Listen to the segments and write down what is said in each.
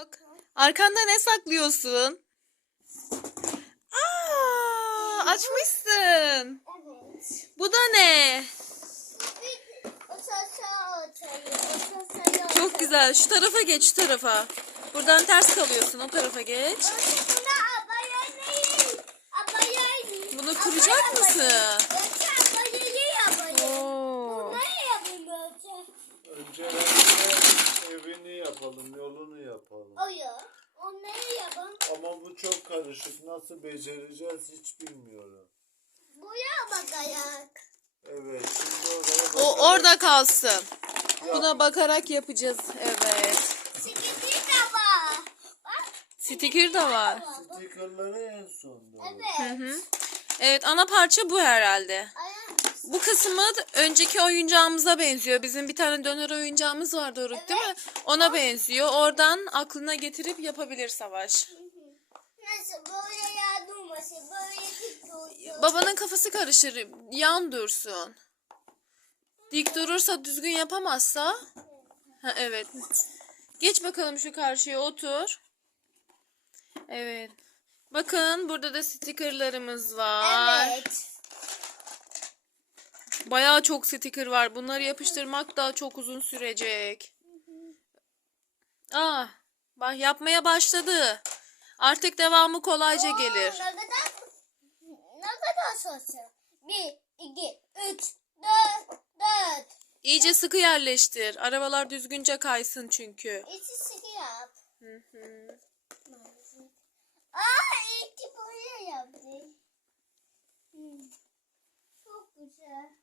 Bak, arkanda ne saklıyorsun? Aa, açmışsın. Evet. Bu da ne? Çok güzel. Şu tarafa geç, şu tarafa. Buradan ters kalıyorsun. O tarafa geç. Bunu kuracak mısın? Önce evini yapalım, yolunu yapalım. Oya. Onları yapalım. Ama bu çok karışık. Nasıl becereceğiz hiç bilmiyorum. Buraya bakayak. Evet, şimdi oraya O bakalım. orada kalsın. Yap. Buna bakarak yapacağız. Evet. Sıkıntı da var. Bak. Sticker de var. Stickerları en sonda. Hı Evet. hı. Evet, ana parça bu herhalde. Ayağım. Bu kısmı önceki oyuncağımıza benziyor. Bizim bir tane döner oyuncağımız var Doruk değil mi? Ona benziyor. Oradan aklına getirip yapabilir Savaş. Nasıl böyle yardımması böyle tutuyorsun. Babanın kafası karışır. Yan dursun. Dik durursa düzgün yapamazsa. Ha, evet. Geç bakalım şu karşıya otur. Evet. Bakın burada da stikerlerimiz var. Evet. Bayağı çok sticker var. Bunları yapıştırmak da çok uzun sürecek. Aa, bak yapmaya başladı. Artık devamı kolayca gelir. Ne kadar ne kadar sosyal? Bir, iki, üç, dört, dört. İyice sıkı yerleştir. Arabalar düzgünce kaysın çünkü. İçi sıkı yap. Hı hı. Aa iki böyle yaptı. Hmm. Çok güzel.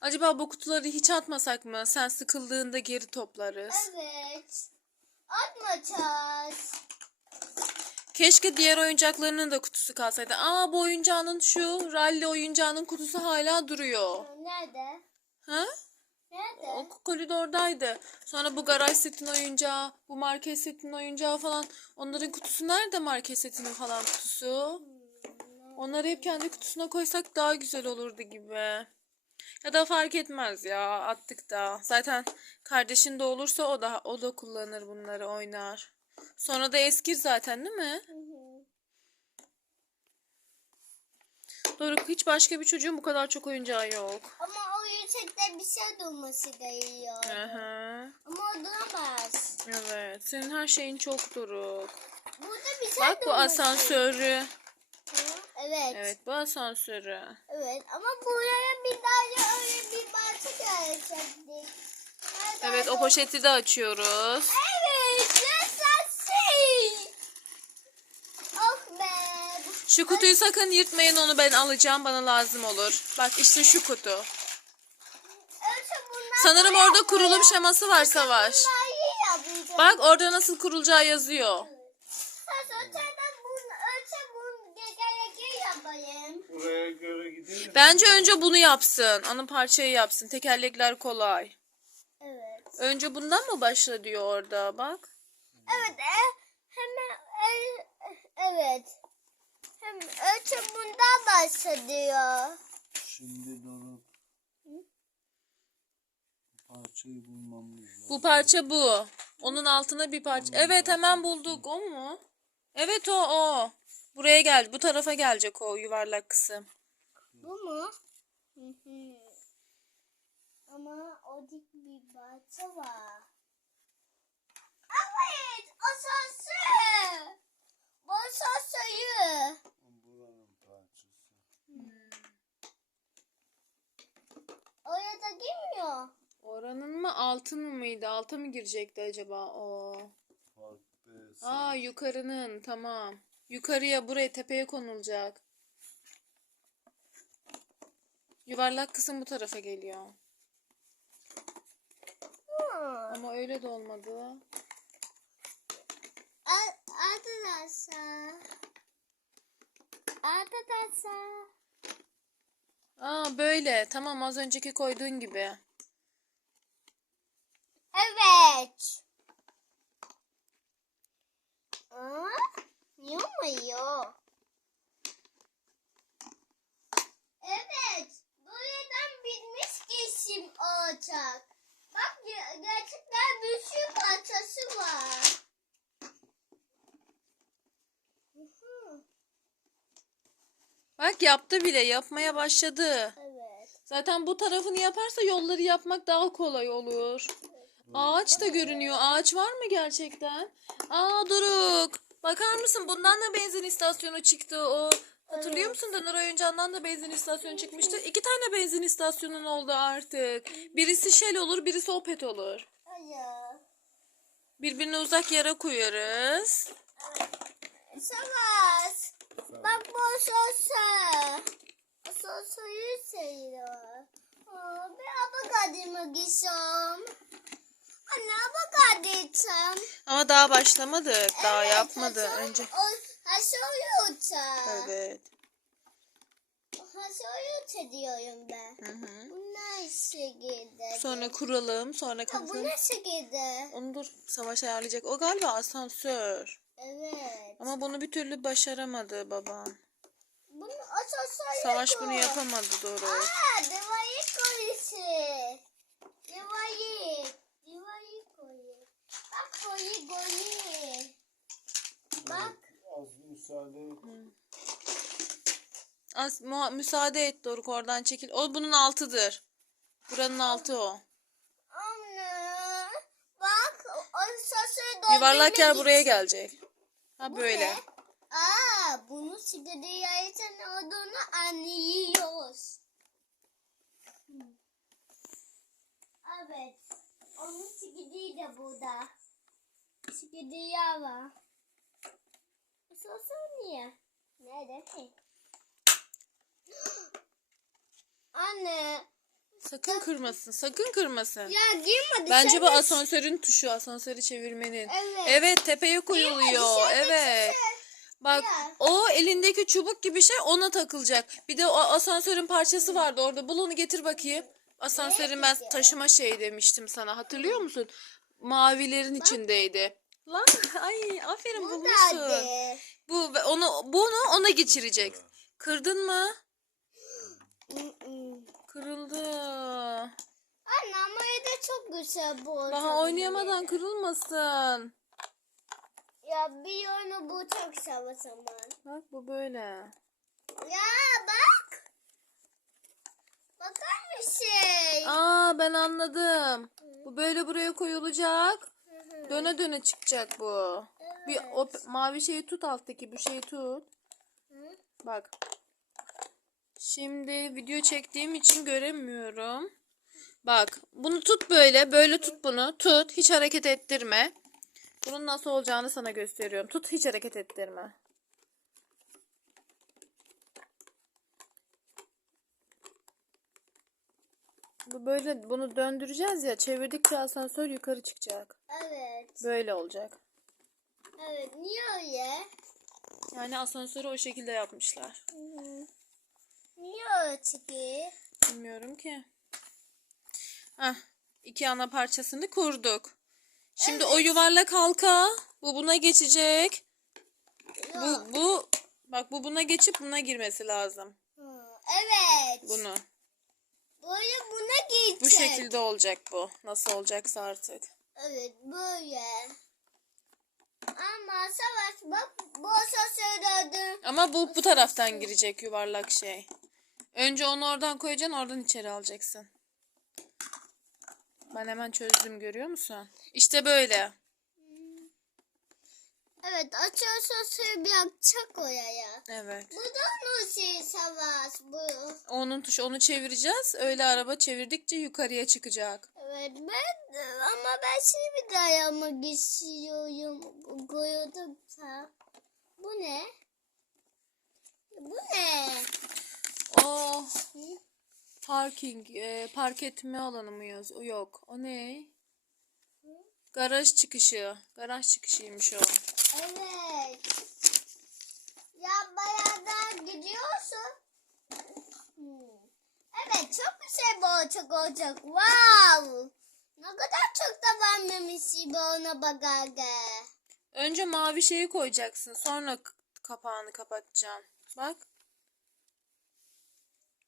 Acaba bu kutuları hiç atmasak mı? Sen sıkıldığında geri toplarız. Evet. Atmayacağız. Keşke diğer oyuncaklarının da kutusu kalsaydı. Aa bu oyuncağının şu rally oyuncağının kutusu hala duruyor. Nerede? Ha? Nerede? O koridordaydı. Sonra bu garaj setin oyuncağı, bu market setin oyuncağı falan. Onların kutusu nerede market setinin falan kutusu? Onları hep kendi kutusuna koysak daha güzel olurdu gibi. Ya da fark etmez ya attık da. Zaten kardeşin de olursa o da o da kullanır bunları oynar. Sonra da eskir zaten değil mi? Hı hı. Doruk hiç başka bir çocuğun bu kadar çok oyuncağı yok. Ama o yüksekte bir şey durması gerekiyor. Hı. Ama o duramaz. Evet. Senin her şeyin çok Doruk. Burada bir şey Bak bu asansörü. Hı, Evet. Evet bu asansörü. Evet ama buraya Evet o poşeti de açıyoruz. Evet yaşasın. Oh be. Şu kutuyu sakın yırtmayın onu ben alacağım bana lazım olur. Bak işte şu kutu. Sanırım orada kurulum şeması var Savaş. Bak orada nasıl kurulacağı yazıyor. Sen öteden bunu önce bunu gerekli yapayım. Buraya göre gidelim. Bence önce bunu yapsın. Ana parçayı yapsın. Tekerlekler kolay. Evet. Önce bundan mı başla diyor orada bak. Evet. E, hemen e, evet. Hem önce bundan başlıyor. Şimdi Doruk. Bu parçayı bulmamız lazım. Bu parça bu. Onun altına bir parça. Evet hemen bulduk. O mu? Evet o o. Buraya gel. Bu tarafa gelecek o yuvarlak kısım. Bu mu? Hı hı. Ama o dik bir parça var. Evet, asansör. Bu asansörü. Buranın parçası. Oraya da girmiyor. Oranın mı altın mı mıydı? Alta mı girecekti acaba o? B. Aa yukarının tamam. Yukarıya buraya tepeye konulacak. Yuvarlak kısım bu tarafa geliyor. Hı. Ama öyle de olmadı. Arkadaşlar. Arkadaşlar. Aa böyle. Tamam az önceki koyduğun gibi. Evet. Aa, yumuyor. Evet olacak. Bak gerçekten bir sürü parçası var. Bak yaptı bile yapmaya başladı. Evet. Zaten bu tarafını yaparsa yolları yapmak daha kolay olur. Ağaç da görünüyor. Ağaç var mı gerçekten? Aa Doruk. Bakar mısın? Bundan da benzin istasyonu çıktı. O Hatırlıyor musun? Döner oyuncağından da benzin istasyonu çıkmıştı. İki tane benzin istasyonun oldu artık. Birisi Shell olur, birisi Opet olur. Hayır. Birbirine uzak yere koyarız. Savaş. Bak bu sosa. Sosayı seviyor. Aa, bir avokadımı gitsem. Anne avokado. Ama daha başlamadık. Daha yapmadı. haşa- Önce. O, uçar. Evet. Haşa uçar diyorum ben. Hı hı. Bu ne şekilde? Sonra kuralım. Sonra Ya bu kapatalım. ne şekilde? Onu dur. Savaş ayarlayacak. O galiba asansör. Evet. Ama bunu bir türlü başaramadı baban. Bunu asansöre Savaş koy. bunu yapamadı doğru. Aa, divayı koyusu. Divayı. Divayı koy. Bak koyu koyu. Bak. Müsaade et. Az, muha- müsaade et Doruk oradan çekil. O bunun altıdır. Buranın altı o. Anne. Bak asansöre doğru Yuvarlak yer buraya gelecek. Ha Bu böyle. ne? Aa, bunu sigara yaytan olduğunu anlıyoruz. Evet. Onun sigara de burada. Sigara var. Sosun niye? Nerede? Anne. Sakın kırmasın. Sakın kırmasın. Ya girmedi. Bence bu asansörün tuşu. Asansörü çevirmenin. Evet. Evet tepeye koyuluyor. de Evet. Bak Ya. o elindeki çubuk gibi şey ona takılacak. Bir de o asansörün parçası vardı orada. Bul onu getir bakayım. Asansörün ben taşıma şey demiştim sana. Hatırlıyor musun? Mavilerin içindeydi. Lan ay aferin Bu bulmuşsun. nerede? Bu ve onu bunu ona geçirecek. Kırdın mı? Mm-mm. Kırıldı. Anne ama da çok güzel bu. Daha oturma oynayamadan kırılmasın. Ya bir oyunu bu çok savaş zaman. Bak bu böyle. Ya bak. Bakar mısın? Aa ben anladım. Bu böyle buraya koyulacak. Döne döne çıkacak bu. Bir o mavi şeyi tut alttaki bu şeyi tut. Bak. Şimdi video çektiğim için göremiyorum. Bak bunu tut böyle. Böyle tut bunu. Tut. Hiç hareket ettirme. Bunun nasıl olacağını sana gösteriyorum. Tut hiç hareket ettirme. Bu böyle bunu döndüreceğiz ya. Çevirdikçe asansör yukarı çıkacak. Evet. Böyle olacak. Evet. Niye öyle? Yani asansörü o şekilde yapmışlar. Niye öyle çıkıyor? Bilmiyorum ki. Heh, iki ana parçasını kurduk. Şimdi o yuvarlak halka bu buna geçecek. Bu bu bak bu buna geçip buna girmesi lazım. Hı, Evet. Bunu. Geçecek. Bu şekilde olacak bu. Nasıl olacaksa artık. Evet böyle. Ama savaş bak bu döndü. Ama bu bu taraftan girecek yuvarlak şey. Önce onu oradan koyacaksın, oradan içeri alacaksın. Ben hemen çözdüm görüyor musun? İşte böyle. Evet asansör bir yapacak oraya. Evet. Bu da nasıl savaş bu? Onun tuşu onu çevireceğiz. Öyle araba çevirdikçe yukarıya çıkacak. Evet ben ama ben şimdi dayanmak istiyorum. Koyuyordum da. Bu ne? Bu ne? Oh. Parking, e, park etme alanı mı yaz? Yok. O ne? Garaj çıkışı. Garaj çıkışıymış o. Evet. Ya bayağı da gidiyorsun. Hmm. Evet çok güzel bu olacak olacak. Wow. Ne kadar çok da vermemişsin bu ona bagarga. Önce mavi şeyi koyacaksın. Sonra kapağını kapatacaksın. Bak.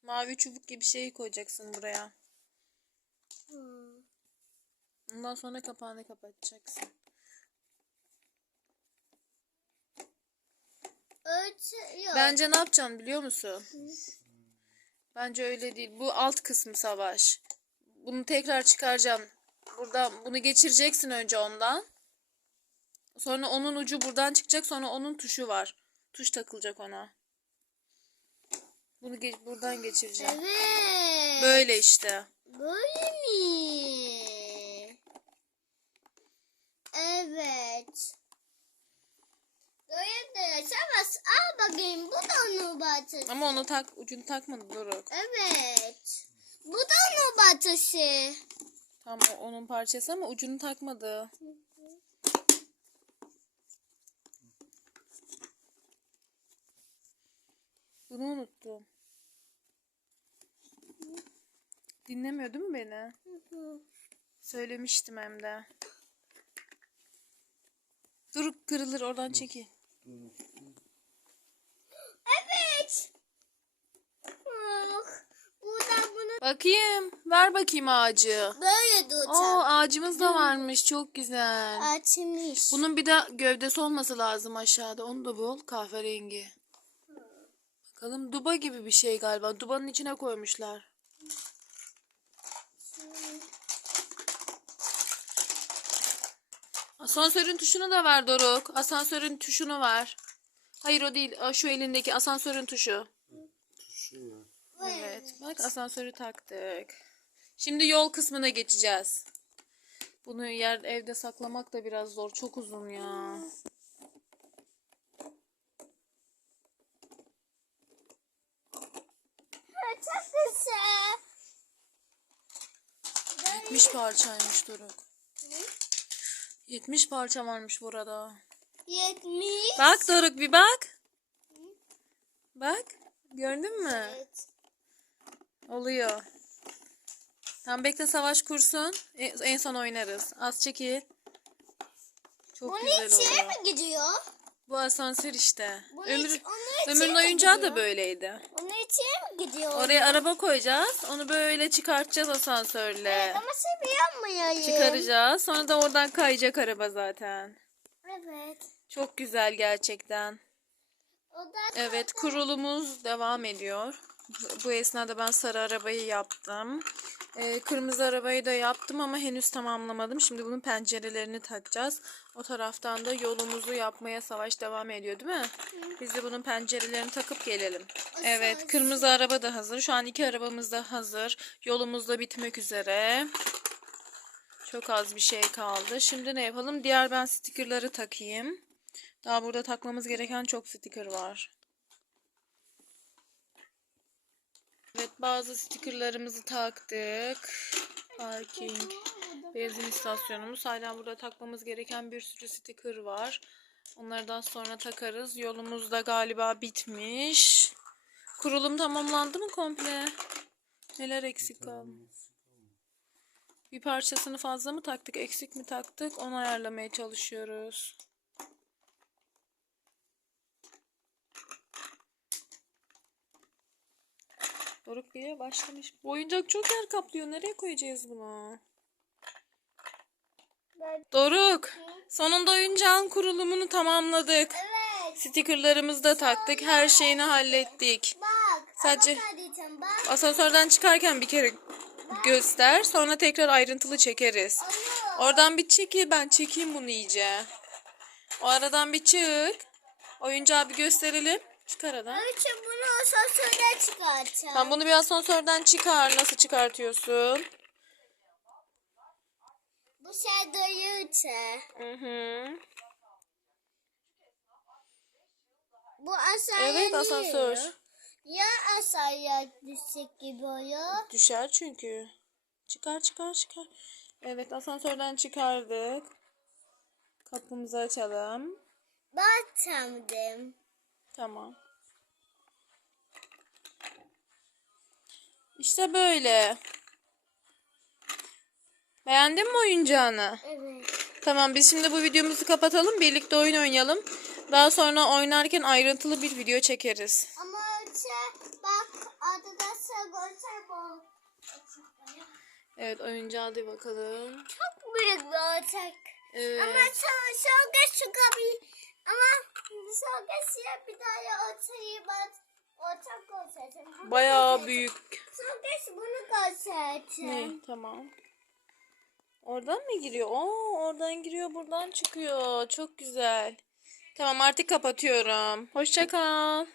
Mavi çubuk gibi şeyi koyacaksın buraya. Hmm. Ondan sonra kapağını kapatacaksın. Batıyor. Bence ne yapacaksın biliyor musun? Bence öyle değil. Bu alt kısmı savaş. Bunu tekrar çıkaracağım. Buradan bunu geçireceksin önce ondan. Sonra onun ucu buradan çıkacak. Sonra onun tuşu var. Tuş takılacak ona. Bunu ge- buradan geçireceğim. Evet. Böyle işte. Böyle mi? Evet. Böyle de Savaş al bakayım bu da onun batışı. Ama onu tak ucunu takmadı Doruk. Evet. Bu da onun batışı. Tam o onun parçası ama ucunu takmadı. Bunu unuttum. Dinlemiyor değil mi beni? Söylemiştim hem de. Dur kırılır oradan Evet. Ah, Buradan bunu Bakayım. Ver bakayım ağacı. böyle Oo tutacağım. ağacımız da varmış. Çok güzel. Açmış. Bunun bir de gövdesi olması lazım aşağıda. Onu da bul. Kahverengi. Bakalım duba gibi bir şey galiba. Dubanın içine koymuşlar. Asansörün tuşunu da ver Doruk. Asansörün tuşunu ver. Hayır o değil. Şu elindeki asansörün tuşu. Şu ya. Evet. Bak asansörü taktık. Şimdi yol kısmına geçeceğiz. Bunu yer evde saklamak da biraz zor. Çok uzun ya. Çok güzel. 70 parçaymış Doruk. 70 parça varmış burada. Yetmiş. Bak Doruk bir bak. Bak. Gördün mü? Evet. Oluyor. Tam bekle savaş kursun. E- En son oynarız. Az çekil. Çok Bunun güzel içine oluyor. mi gidiyor? Bu asansör işte. Bunun Ömür, onun Ömür'ün oyuncağı gidiyor? da böyleydi. Onun içine mi gidiyor? Oraya araba koyacağız. Onu böyle çıkartacağız asansörle. Ama seviyorum Çıkaracağız. Sonra da oradan kayacak araba zaten. Evet. Çok güzel gerçekten. O da Evet kurulumuz devam ediyor. Bu- esnada ben sarı arabayı yaptım. Ee, kırmızı arabayı da yaptım ama henüz tamamlamadım. Şimdi bunun pencerelerini takacağız. O taraftan da yolumuzu yapmaya savaş devam ediyor değil mi? Biz de bunun pencerelerini takıp gelelim. Evet kırmızı araba da hazır. Şu an iki arabamız da hazır. Yolumuz da bitmek üzere. Çok az bir şey kaldı. Şimdi ne yapalım? Diğer ben stickerları takayım. Daha burada takmamız gereken çok sticker var. Evet bazı stickerlarımızı taktık. Parking, benzin istasyonumuz. Hala burada takmamız gereken bir sürü sticker var. Onlardan sonra takarız. Yolumuz da galiba bitmiş. Kurulum tamamlandı mı komple? Neler eksik kaldı? Bir parçasını fazla mı taktık, eksik mi taktık? Onu ayarlamaya çalışıyoruz. Doruk diye başlamış. Bu oyuncak çok yer kaplıyor. Nereye koyacağız bunu? Doruk, sonunda oyuncağın kurulumunu tamamladık. Evet. Stickerlarımızı da taktık. Her şeyini hallettik. Bak. Sadece- bak. Asansörden çıkarken bir kere göster. Sonra tekrar ayrıntılı çekeriz. Oradan bir çekil. Ben çekeyim bunu iyice. O aradan bir çık. Oyuncağı bir gösterelim. Çıkar aradan. Için bunu asansörden çıkartacağım. Tamam bunu bir asansörden çıkar. Nasıl çıkartıyorsun? Bu şey duyuyorsa. Hı hı. Bu asansör. Evet asansör. Ya asansör düşecek gibi oluyor. Düşer çünkü. Çıkar çıkar çıkar. Evet asansörden çıkardık. Kapımızı açalım. Ben tanıdım. Tamam. İşte böyle. Beğendin mi oyuncağını? Evet. Tamam biz şimdi bu videomuzu kapatalım. Birlikte oyun oynayalım. Daha sonra oynarken ayrıntılı bir video çekeriz. Ama önce bak arkadaşlar görse bu. Evet oyuncağa hadi bakalım. Çok büyük bir olacak. Evet. Ama sonra sonra çıkabilir. Ama Sonra siyah bir tane ortayı ben ortak göstereceğim. Bayağı büyük. Sonra bunu göstereceğim. Ne? Tamam. Oradan mı giriyor? Oo, oradan giriyor, buradan çıkıyor. Çok güzel. Tamam artık kapatıyorum. Hoşça kal.